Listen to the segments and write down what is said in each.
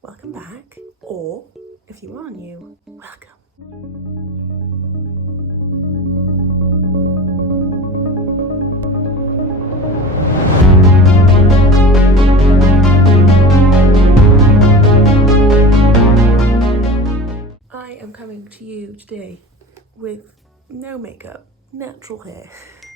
welcome back, or if you are new, welcome. I am coming to you today with no makeup, natural hair.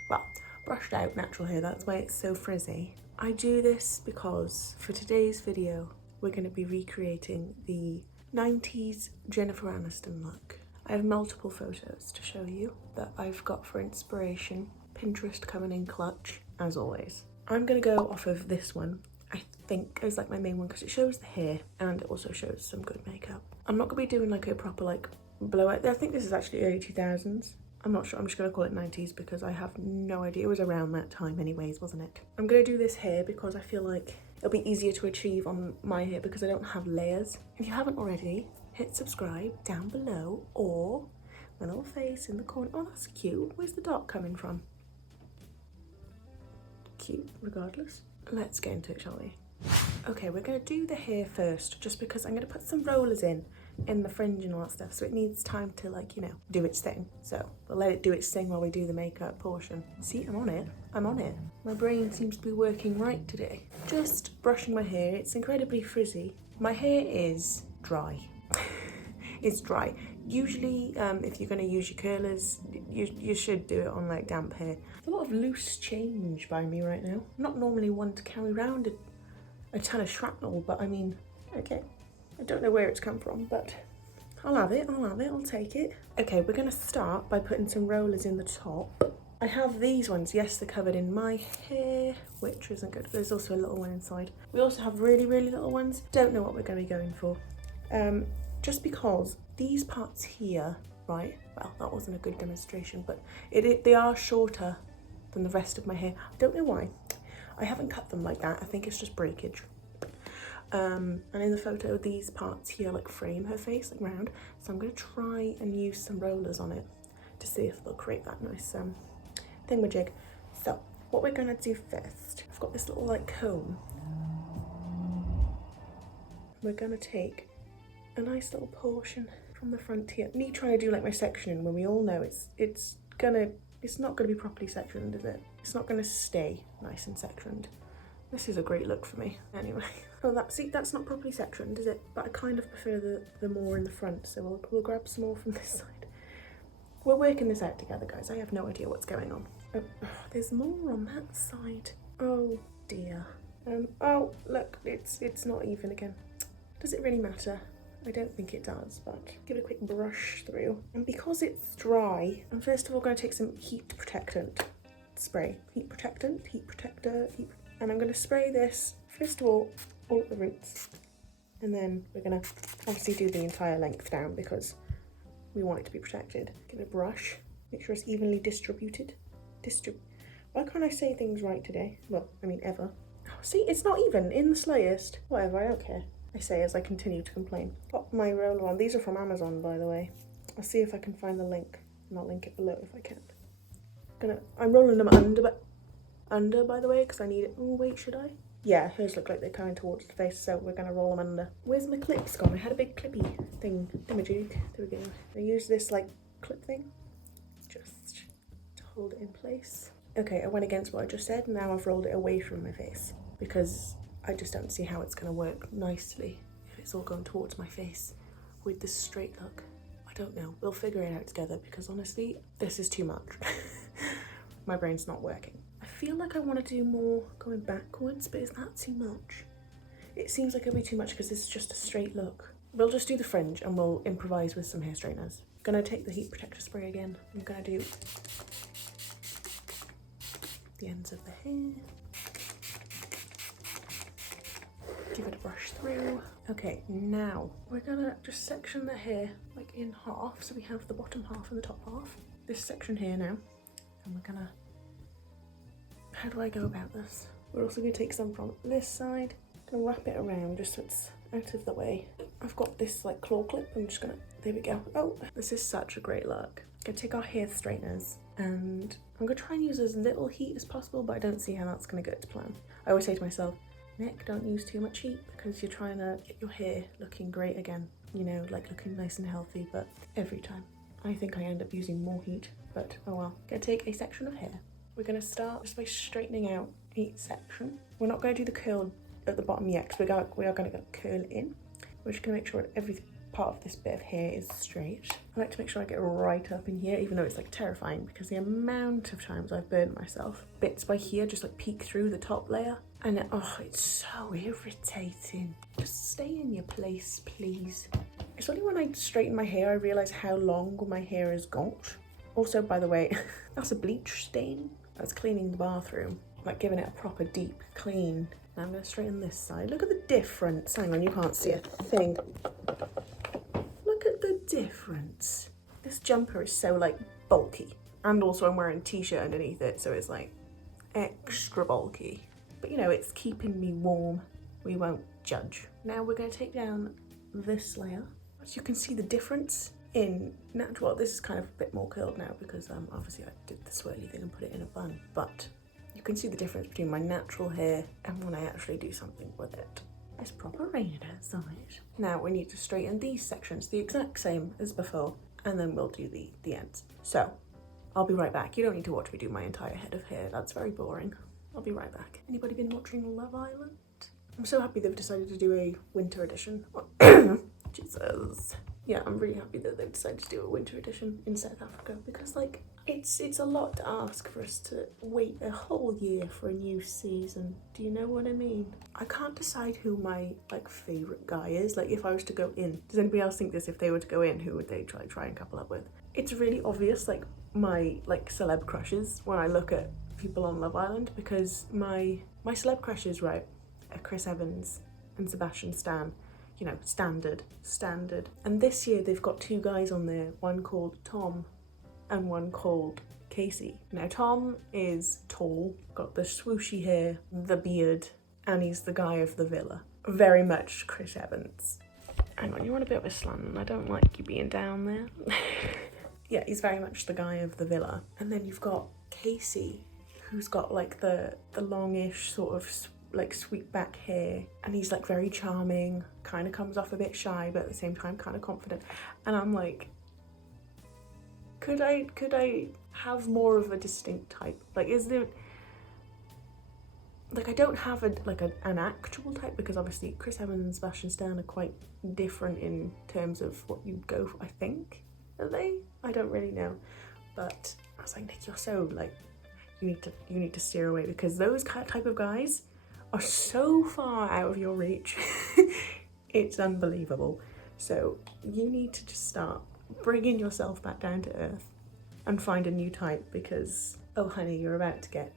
Well, brushed out natural hair, that's why it's so frizzy. I do this because for today's video, we're going to be recreating the 90s Jennifer Aniston look. I have multiple photos to show you that I've got for inspiration. Pinterest coming in clutch, as always. I'm going to go off of this one. I think is like my main one because it shows the hair and it also shows some good makeup. I'm not going to be doing like a proper like blowout. I think this is actually early 2000s. I'm not sure, I'm just going to call it 90s because I have no idea. It was around that time anyways, wasn't it? I'm going to do this hair because I feel like it'll be easier to achieve on my hair because I don't have layers. If you haven't already, hit subscribe down below or my little face in the corner. Oh, that's cute. Where's the dot coming from? Cute, regardless. Let's get into it, shall we? Okay, we're going to do the hair first just because I'm going to put some rollers in the fringe and all that stuff, so it needs time to, like, you know, do its thing. So we'll let it do its thing while we do the makeup portion. See, I'm on it. I'm on it. My brain seems to be working right today. Just brushing my hair. It's incredibly frizzy. My hair is dry. It's dry. Usually, if you're going to use your curlers, you should do it on like damp hair. A lot of loose change by me right now. I'm not normally one to carry around a ton of shrapnel, but I mean, okay. I don't know where it's come from, but I'll have it, I'll take it. Okay, we're gonna start by putting some rollers in the top. I have these ones, yes, they're covered in my hair, which isn't good. There's also a little one inside. We also have really, really little ones. Don't know what we're gonna be going for. Just because these parts here, right, well, that wasn't a good demonstration, but they are shorter than the rest of my hair. I don't know why. I haven't cut them like that. I think it's just breakage. And in the photo, these parts here like frame her face, like round. So I'm gonna try and use some rollers on it to see if they'll create that nice thingamajig. So what we're gonna do first, I've got this little like comb. We're gonna take a nice little portion from the front here. Me trying to do like my sectioning when we all know it's not gonna be properly sectioned, is it? It's not gonna stay nice and sectioned. This is a great look for me. Anyway, oh, that's not properly sectioned, is it? But I kind of prefer the more in the front, so we'll grab some more from this side. We're working this out together, guys. I have no idea what's going on. Oh, there's more on that side. Oh dear. Oh look, it's not even again. Does it really matter? I don't think it does, but give it a quick brush through. And because it's dry, I'm first of all going to take some heat protectant spray. Heat protectant, and I'm going to spray this, first of all at the roots, and then we're going to obviously do the entire length down because we want it to be protected. Give it a brush, make sure it's evenly distributed. Why can't I say things right today? Well, I mean ever. Oh, see, it's not even in the slightest. Whatever, I don't care. I say as I continue to complain. Pop my roller on. These are from Amazon, by the way. I'll see if I can find the link, and I'll link it below if I can. I'm rolling them under, by the way, because I need it. Oh wait, should I? Yeah, hers look like they're coming towards the face, so we're gonna roll them under. Where's my clips gone? I had a big clippy thing, thingamajig. There we go. I use this like clip thing just to hold it in place. Okay, I went against what I just said. Now I've rolled it away from my face because I just don't see how it's gonna work nicely if it's all going towards my face with this straight look. I don't know. We'll figure it out together because honestly, this is too much. My brain's not working. I feel like I want to do more going backwards, but is that too much? It seems like it'll be too much because this is just a straight look. We'll just do the fringe and we'll improvise with some hair straighteners. Gonna take the heat protector spray again. I'm gonna do the ends of the hair. Give it a brush through. Okay, now we're gonna just section the hair like in half, so we have the bottom half and the top half. This section here now, and we're gonna, how do I go about this? We're also gonna take some from this side, gonna wrap it around just so it's out of the way. I've got this like claw clip, I'm just gonna, there we go. Oh, this is such a great look. Gonna take our hair straighteners and I'm gonna try and use as little heat as possible, but I don't see how that's gonna go to plan. I always say to myself, Nick, don't use too much heat because you're trying to get your hair looking great again. You know, like looking nice and healthy, but every time. I think I end up using more heat, but oh well. Gonna take a section of hair. We're gonna start just by straightening out each section. We're not gonna do the curl at the bottom yet because we are gonna go curl in. We're just gonna make sure that every part of this bit of hair is straight. I like to make sure I get right up in here, even though it's like terrifying because the amount of times I've burned myself. Bits by here just like peek through the top layer. And oh, it's so irritating. Just stay in your place, please. It's only when I straighten my hair I realise how long my hair has got. Also, by the way, that's a bleach stain. That's cleaning the bathroom, like giving it a proper deep clean. Now I'm going to straighten this side. Look at the difference. Hang on, you can't see a thing. Look at the difference. This jumper is so like bulky. And also I'm wearing a t-shirt underneath it, so it's like extra bulky. But you know, it's keeping me warm. We won't judge. Now we're going to take down this layer. As you can see the difference in natural, well, this is kind of a bit more curled now because obviously I did the swirly thing and put it in a bun, but you can see the difference between my natural hair and when I actually do something with it. It's proper raining outside. Now we need to straighten these sections the exact same as before, and then we'll do the ends. So I'll be right back. You don't need to watch me do my entire head of hair. That's very boring. I'll be right back. Anybody been watching Love Island? I'm so happy they've decided to do a winter edition. Jesus. Yeah, I'm really happy that they've decided to do a winter edition in South Africa because like it's a lot to ask for us to wait a whole year for a new season. Do you know what I mean? I can't decide who my like favourite guy is. Like if I was to go in, does anybody else think this? If they were to go in, who would they try and couple up with? It's really obvious like my like celeb crushes when I look at people on Love Island because my celeb crushes, right, are Chris Evans and Sebastian Stan. You know, standard. And this year they've got two guys on there, one called Tom and one called Casey. Now Tom is tall, got the swooshy hair, the beard, and he's the guy of the villa. Very much Chris Evans. Hang on, you want a bit of a slant? I don't like you being down there. Yeah, he's very much the guy of the villa. And then you've got Casey, who's got like the longish sort of like sweet back hair, and he's like very charming, kind of comes off a bit shy but at the same time kind of confident, and I'm like, could I have more of a distinct type? Like, is there like, I don't have an actual type because obviously Chris Evans and Sebastian Stan are quite different in terms of what you'd go for, I think. Are they? I don't really know, but I was like, Nick, you're so like, you need to steer away because those type of guys are so far out of your reach. It's unbelievable. So you need to just start bringing yourself back down to earth and find a new type because, oh honey, you're about to get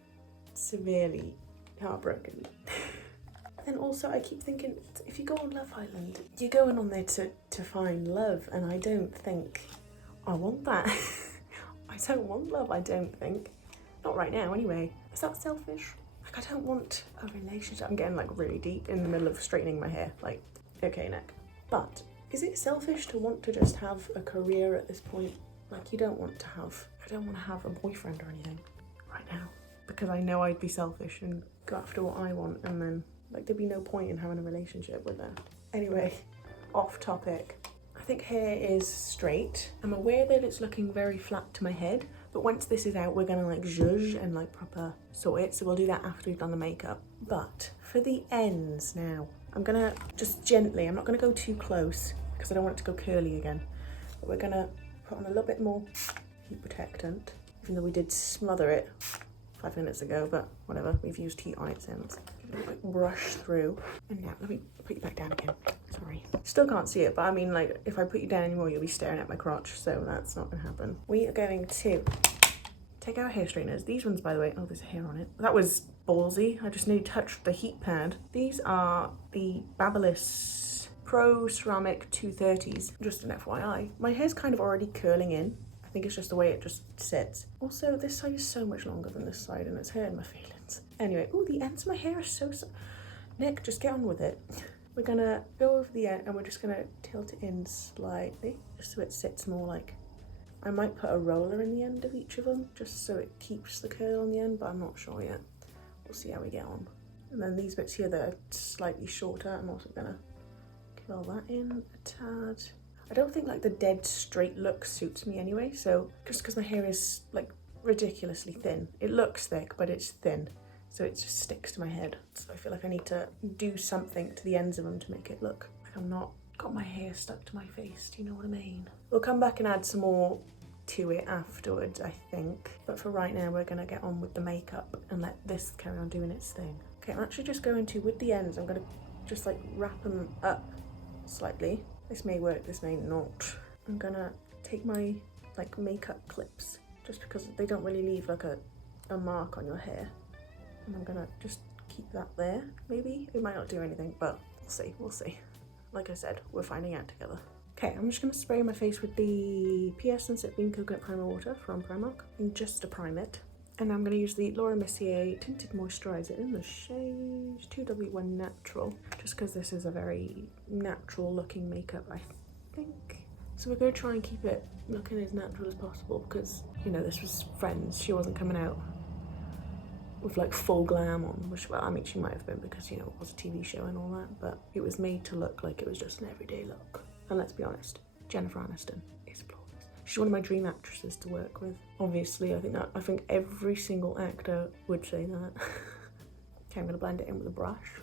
severely heartbroken. And also I keep thinking, if you go on Love Island, you're going on there to find love, and I don't think I want that. I don't want love, I don't think. Not right now anyway. Is that selfish? Like, I don't want a relationship. I'm getting like really deep in the middle of straightening my hair. Like, okay, Nick. But is it selfish to want to just have a career at this point? Like, I don't want to have a boyfriend or anything right now because I know I'd be selfish and go after what I want, and then like there'd be no point in having a relationship with that. Anyway, off topic. I think hair is straight. I'm aware that it's looking very flat to my head, but once this is out, we're gonna like zhuzh and like proper sort it. So we'll do that after we've done the makeup. But for the ends now, I'm gonna just gently, I'm not gonna go too close because I don't want it to go curly again. But we're gonna put on a little bit more heat protectant, even though we did smother it 5 minutes ago, but whatever, we've used heat on it since. Give it a quick brush through. And now, let me put you back down again. Sorry. Still can't see it, but I mean, like, if I put you down anymore, you'll be staring at my crotch, so that's not gonna happen. We are going to take our hair straighteners. These ones, by the way, oh, there's hair on it. That was ballsy. I just nearly touched the heat pad. These are the Babyliss Pro Ceramic 230s. Just an FYI. My hair's kind of already curling in. I think it's just the way it just sits. Also, this side is so much longer than this side, and it's hurting my feelings. Anyway, oh, the ends of my hair are so... Nick, just get on with it. We're gonna go over the end, and we're just gonna tilt it in slightly, just so it sits more like... I might put a roller in the end of each of them, just so it keeps the curl on the end, but I'm not sure yet. We'll see how we get on. And then these bits here that are slightly shorter, I'm also gonna fill that in a tad. I don't think like the dead straight look suits me anyway, so just because my hair is like ridiculously thin. It looks thick, but it's thin, so it just sticks to my head. So I feel like I need to do something to the ends of them to make it look like I'm not got my hair stuck to my face, do you know what I mean? We'll come back and add some more to it afterwards, I think. But for right now, we're gonna get on with the makeup and let this carry on doing its thing. Okay, I'm actually just going to, with the ends, I'm gonna just like wrap them up slightly. This may work, this may not. I'm gonna take my like makeup clips, just because they don't really leave like a mark on your hair. And I'm gonna just keep that there, maybe. It might not do anything, but we'll see. Like I said, we're finding out together. Okay, I'm just gonna spray my face with the PS Sunset Beam Coconut Primer Water from Primark, and just to prime it. And I'm gonna use the Laura Mercier Tinted Moisturiser in the shade 2W1 Natural, just because this is a very natural looking makeup, I think. So we're gonna try and keep it looking as natural as possible, because, you know, this was Friends. She wasn't coming out with like full glam on, which, well, I mean, she might have been because, you know, it was a TV show and all that, but it was made to look like it was just an everyday look. And let's be honest, Jennifer Aniston is flawless. She's one of my dream actresses to work with. Obviously, I think every single actor would say that. Okay, I'm gonna blend it in with a brush.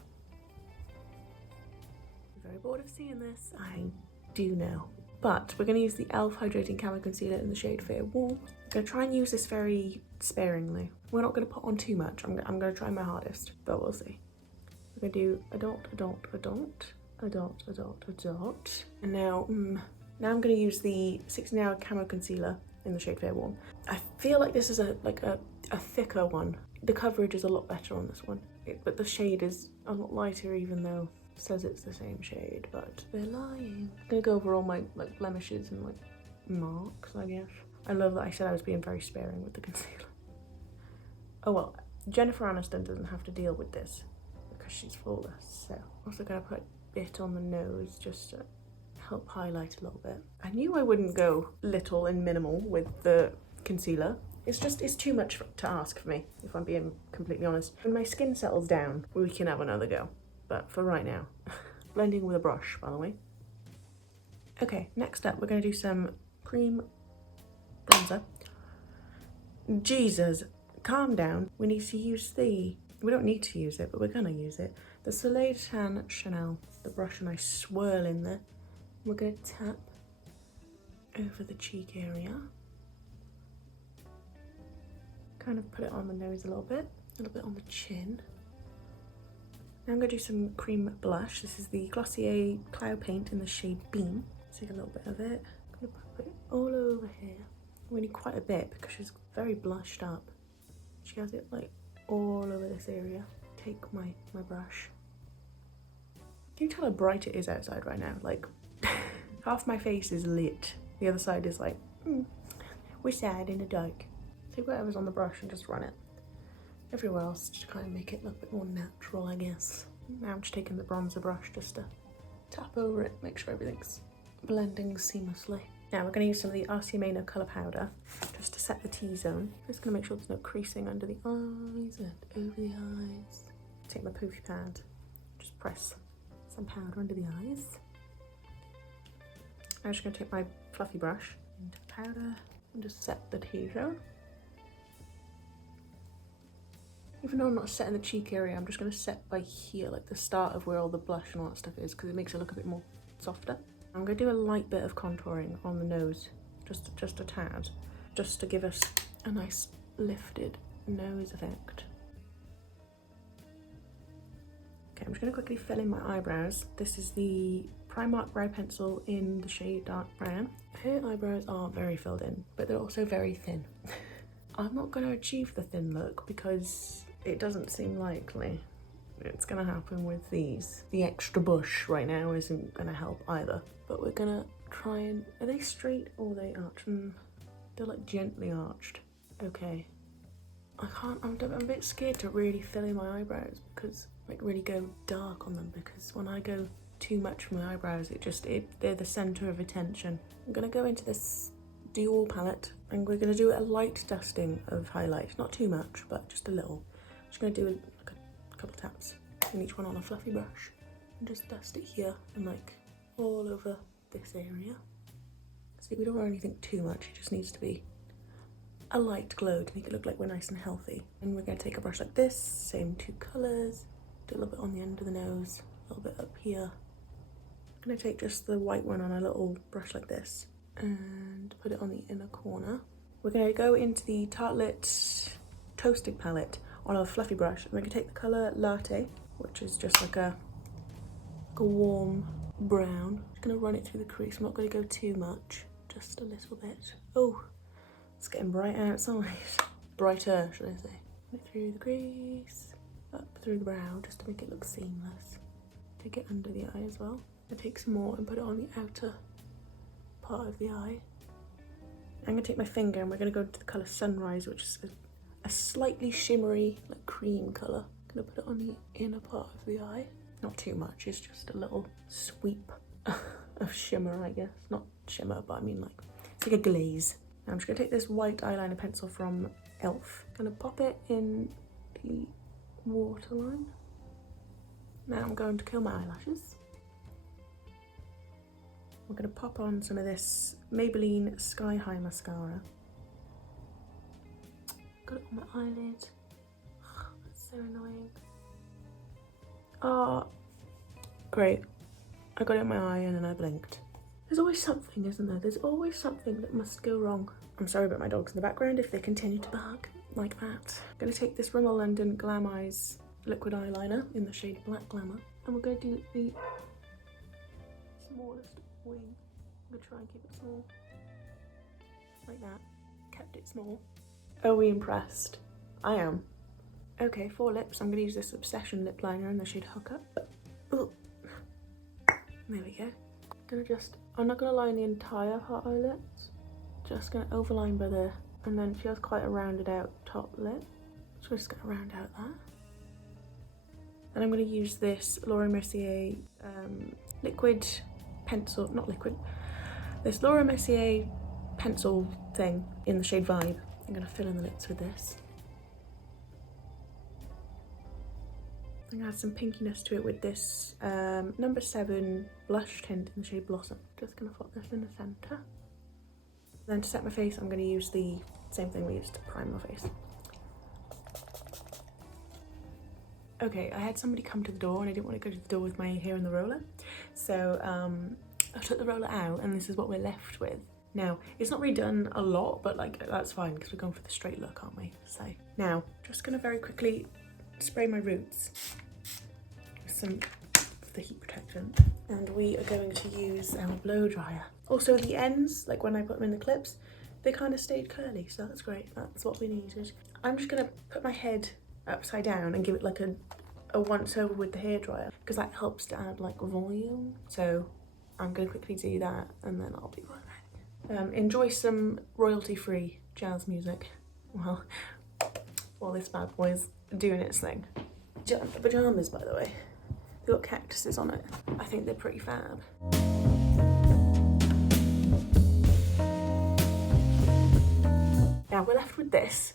I'm very bored of seeing this, I do know. But we're gonna use the e.l.f. Hydrating Camo Concealer in the shade Fair Warm. I'm gonna try and use this very sparingly. We're not gonna put on too much. I'm gonna try my hardest, but we'll see. We're gonna do a dot, a dot, a dot, a dot, a dot, a dot. And now I'm gonna use the 16-hour Camo Concealer in the shade Fair Warm. I feel like this is a thicker one. The coverage is a lot better on this one, but the shade is a lot lighter, even though it says it's the same shade, but they're lying. I'm gonna go over all my like blemishes and like marks, I guess. I love that I said I was being very sparing with the concealer. Oh well, Jennifer Aniston doesn't have to deal with this because she's flawless. So I'm also gonna put a bit on the nose just to help highlight a little bit. I knew I wouldn't go little and minimal with the concealer. It's too much to ask for me, if I'm being completely honest. When my skin settles down, we can have another go. But for right now, blending with a brush, by the way. Okay, next up, we're gonna do some cream bronzer. Jesus, calm down. We need to use we don't need to use it, but we're gonna use it. The Soleil Tan Chanel, the brush, and I swirl in there. We're gonna tap over the cheek area. Kind of put it on the nose a little bit on the chin. Now I'm gonna do some cream blush. This is the Glossier Cloud Paint in the shade Beam. Take a little bit of it. I'm gonna put it all over here. We need quite a bit because she's very blushed up. She has it like all over this area. Take my brush. Can you tell how bright it is outside right now? Like, half my face is lit. The other side is like, we're sad in the dark. Take whatever's on the brush and just run it everywhere else to kind of make it look a bit more natural, I guess. Now I'm just taking the bronzer brush just to tap over it, make sure everything's blending seamlessly. Now we're going to use some of the RCMA Colour Powder just to set the T-zone. Just going to make sure there's no creasing under the eyes and over the eyes. Take my poofy pad, just press some powder under the eyes. I'm just going to take my fluffy brush into the powder and just set the T-zone. Even though I'm not setting the cheek area, I'm just going to set by here, like the start of where all the blush and all that stuff is, because it makes it look a bit more softer. I'm going to do a light bit of contouring on the nose, just a tad, just to give us a nice lifted nose effect. Okay, I'm just going to quickly fill in my eyebrows. This is the Primark Brow Pencil in the shade Dark Brown. Her eyebrows are very filled in, but they're also very thin. I'm not going to achieve the thin look because it doesn't seem likely it's going to happen with these. The extra bush right now isn't going to help either, but we're going to try and... Are they straight or are they arched? They're like gently arched. Okay. I'm a bit scared to really fill in my eyebrows because, like, really go dark on them, because when I go too much for my eyebrows, they're the center of attention. I'm going to go into this Dior palette and we're going to do a light dusting of highlight. Not too much, but just a little. I'm just going to do a couple taps, and each one on a fluffy brush, and just dust it here and like all over this area. See, we don't want anything too much, it just needs to be a light glow to make it look like we're nice and healthy. And we're going to take a brush like this, same 2 colours, do a little bit on the end of the nose, a little bit up here. I'm going to take just the white one on a little brush like this and put it on the inner corner. We're going to go into the Tartelette Toasted palette on a fluffy brush, and we're going to take the colour Latte, which is just like a warm brown. Just going to run it through the crease. I'm not going to go too much, just a little bit. Oh, it's getting bright outside. Brighter, should I say. Through the crease, up through the brow, just to make it look seamless. Take it under the eye as well. I take some more and put it on the outer part of the eye. I'm going to take my finger and we're going to go into the colour Sunrise, which is a slightly shimmery, like cream colour. I'm going to put it on the inner part of the eye. Not too much, it's just a little sweep of shimmer, I guess. Not shimmer, but I mean like, it's like a glaze. Now I'm just going to take this white eyeliner pencil from Elf. I'm going to pop it in the waterline. Now I'm going to curl my eyelashes. I'm going to pop on some of this Maybelline Sky High mascara. Got it on my eyelid. That's so annoying. Oh, great. I got it in my eye and then I blinked. There's always something, isn't there? There's always something that must go wrong. I'm sorry about my dogs in the background if they continue to bark like that. I'm going to take this Rimmel London Glam Eyes liquid eyeliner in the shade Black Glamour, and we're going to do the smallest wing. I'm going to try and keep it small. Like that. Kept it small. Are we impressed? I am. Okay, for lips, I'm going to use this Obsession lip liner in the shade Hookup. Ooh. There we go. I'm not going to line the entire heart eyelids. Just going to overline by there. And then she has quite a rounded out top lip. So we're just going to round out that. And I'm going to use this Laura Mercier liquid pencil, not liquid, this Laura Mercier pencil thing in the shade Vibe. I'm going to fill in the lips with this. I'm going to add some pinkiness to it with this number 7 blush tint in the shade Blossom. Just going to put this in the centre. Then to set my face, I'm going to use the same thing we used to prime my face. Okay, I had somebody come to the door and I didn't want to go to the door with my hair in the roller. So I took the roller out and this is what we're left with. Now, it's not really done a lot, but like that's fine because we're going for the straight look, aren't we? So now, just going to very quickly spray my roots with some of the heat protectant. And we are going to use our blow dryer. Also the ends, like when I put them in the clips, they kind of stayed curly, so that's great. That's what we needed. I'm just going to put my head upside down and give it like a once over with the hairdryer because that helps to add like volume. So I'm going to quickly do that and then I'll be right back. Enjoy some royalty-free jazz music while this bad boy's doing its thing. The pyjamas, by the way, they've got cactuses on it. I think they're pretty fab. Now we're left with this.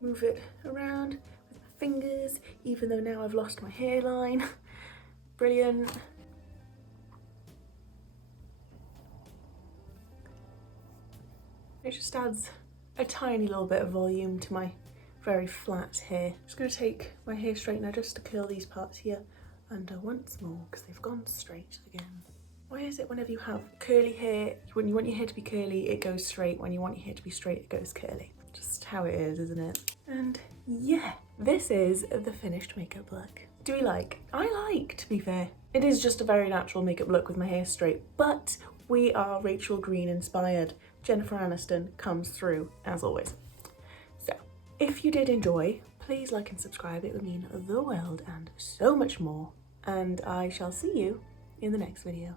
Move it around with my fingers, even though now I've lost my hairline. Brilliant. It just adds a tiny little bit of volume to my very flat hair. Just going to take my hair straightener just to curl these parts here under once more because they've gone straight again. Why is it whenever you have curly hair, when you want your hair to be curly, it goes straight. When you want your hair to be straight, it goes curly. Just how it is, isn't it? And yeah, this is the finished makeup look. Do we like? I like, to be fair. It is just a very natural makeup look with my hair straight, but we are Rachel Green inspired. Jennifer Aniston comes through, as always. So, if you did enjoy, please like and subscribe. It would mean the world and so much more. And I shall see you in the next video.